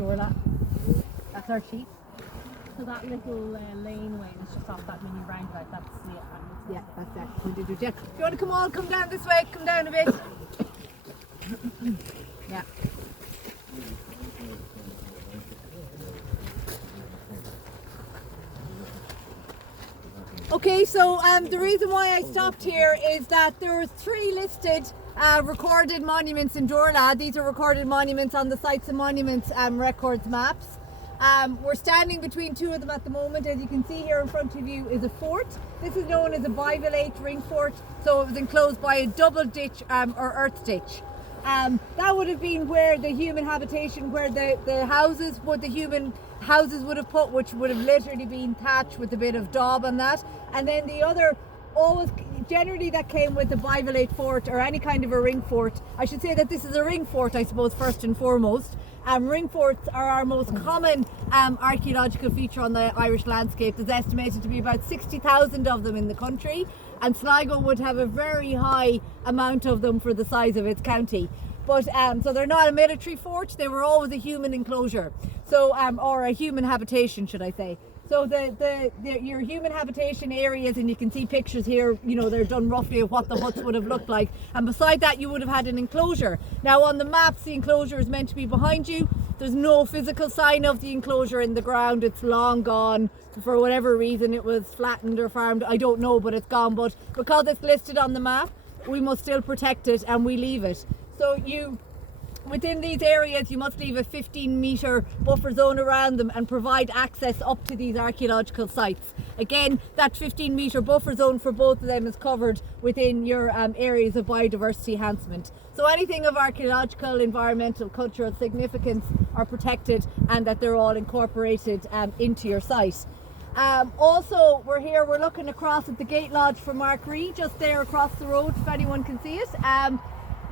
Dorla. That's our sheep. So that little laneway is just off that mini roundabout. That's it. Yeah, that's that. If you want to come down this way, come down a bit. Yeah. Okay, so the reason why I stopped here is that there were 3 listed recorded monuments in Dorla. These are recorded monuments on the Sites and Monuments Records maps. We're standing between 2 of them at the moment. As you can see here in front of you is a fort. This is known as a bivalate ring fort, so it was enclosed by a double ditch or earth ditch. That would have been where the human habitation, where the houses would have put, which would have literally been thatched with a bit of daub on that. And then the other, generally that came with a bivalate fort or any kind of a ring fort. I should say that this is a ring fort, I suppose, first and foremost. Ring forts are our most common archaeological feature on the Irish landscape. There's estimated to be about 60,000 of them in the country, and Sligo would have a very high amount of them for the size of its county. But so they're not a military fort, they were always a human enclosure, so or a human habitation, should I say. So your human habitation areas, and you can see pictures here, you know, they're done roughly of what the huts would have looked like. And beside that, you would have had an enclosure. Now on the maps, the enclosure is meant to be behind you. There's no physical sign of the enclosure in the ground. It's long gone. For whatever reason, it was flattened or farmed. I don't know, but it's gone. But because it's listed on the map, we must still protect it and we leave it. So within these areas, you must leave a 15-metre buffer zone around them and provide access up to these archaeological sites. Again, that 15-metre buffer zone for both of them is covered within your areas of biodiversity enhancement. So anything of archaeological, environmental, cultural significance are protected, and that they're all incorporated into your site. Also, we're looking across at the Gate Lodge for Markree, just there across the road, if anyone can see it.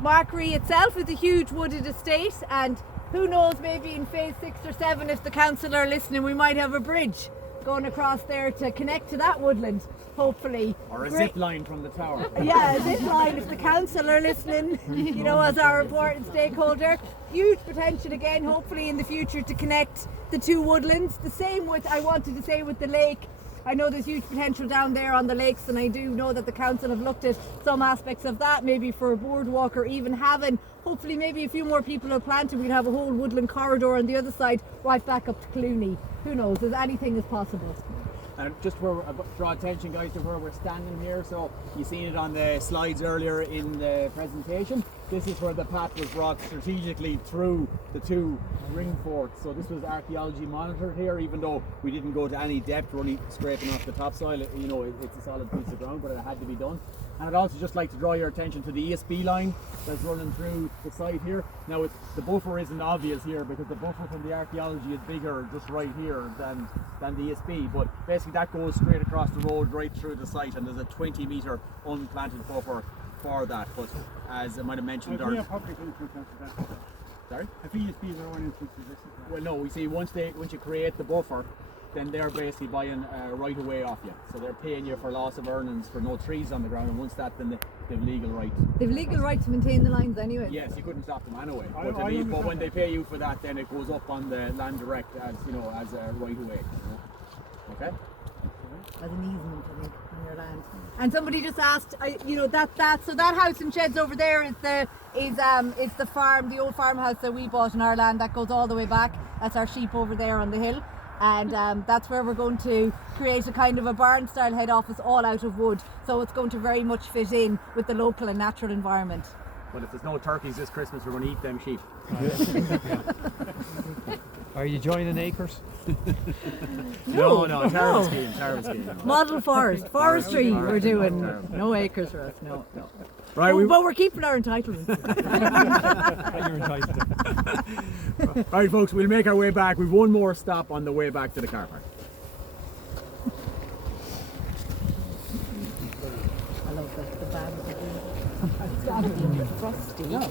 Markree itself is a huge wooded estate, and who knows, maybe in phase 6 or 7, if the council are listening, we might have a bridge going across there to connect to that woodland, hopefully. Or a zip line from the tower. Yeah, a zip line, if the council are listening, you know, as our important stakeholder. Huge potential again, hopefully in the future, to connect the 2 woodlands. The same with, I wanted to say, with the lake. I know there's huge potential down there on the lakes, and I do know that the council have looked at some aspects of that, maybe for a boardwalk, or even having, hopefully maybe a few more people have planted, we'd have a whole woodland corridor on the other side, right back up to Clooney. Who knows, anything is possible. And just for draw attention, guys, to where we're standing here. So you seen it on the slides earlier in the presentation. This is where the path was brought strategically through the 2 ring forts. So this was archaeology monitored here, even though we didn't go to any depth. We're only scraping off the topsoil. You know, it's a solid piece of ground, but it had to be done. And I'd also just like to draw your attention to the ESB line that's running through the site here. Now the buffer isn't obvious here, because the buffer from the archaeology is bigger just right here than the ESB, but basically that goes straight across the road right through the site, and there's a 20-metre unplanted buffer for that. But as I might have mentioned, sorry? If ESBs are one instance, well, no, we see once you create the buffer, then they're basically buying right away off you. So they're paying you for loss of earnings for no trees on the ground, and once that, then they've legal right. They've legal right to maintain the lines anyway. Yes, you couldn't stop them anyway. But when they pay you for that, then it goes up on the land direct as, you know, as a right away. You know? Okay. As an easement, I think, on your land. And somebody just asked, you know, so that house and sheds over there is the farm, the old farmhouse that we bought in our land. That goes all the way back. That's our sheep over there on the hill. And that's where we're going to create a kind of a barn style head office, all out of wood, so it's going to very much fit in with the local and natural environment. But if there's no turkeys this Christmas, we're going to eat them sheep. Are you joining acres? No, terrible scheme. Model forestry we're doing. No acres for us, no. Right, but we're keeping our entitlements. You're entitled. Right, folks, we'll make our way back. We've one more stop on the way back to the car park. I love the band. It's got to be frosty. Yeah.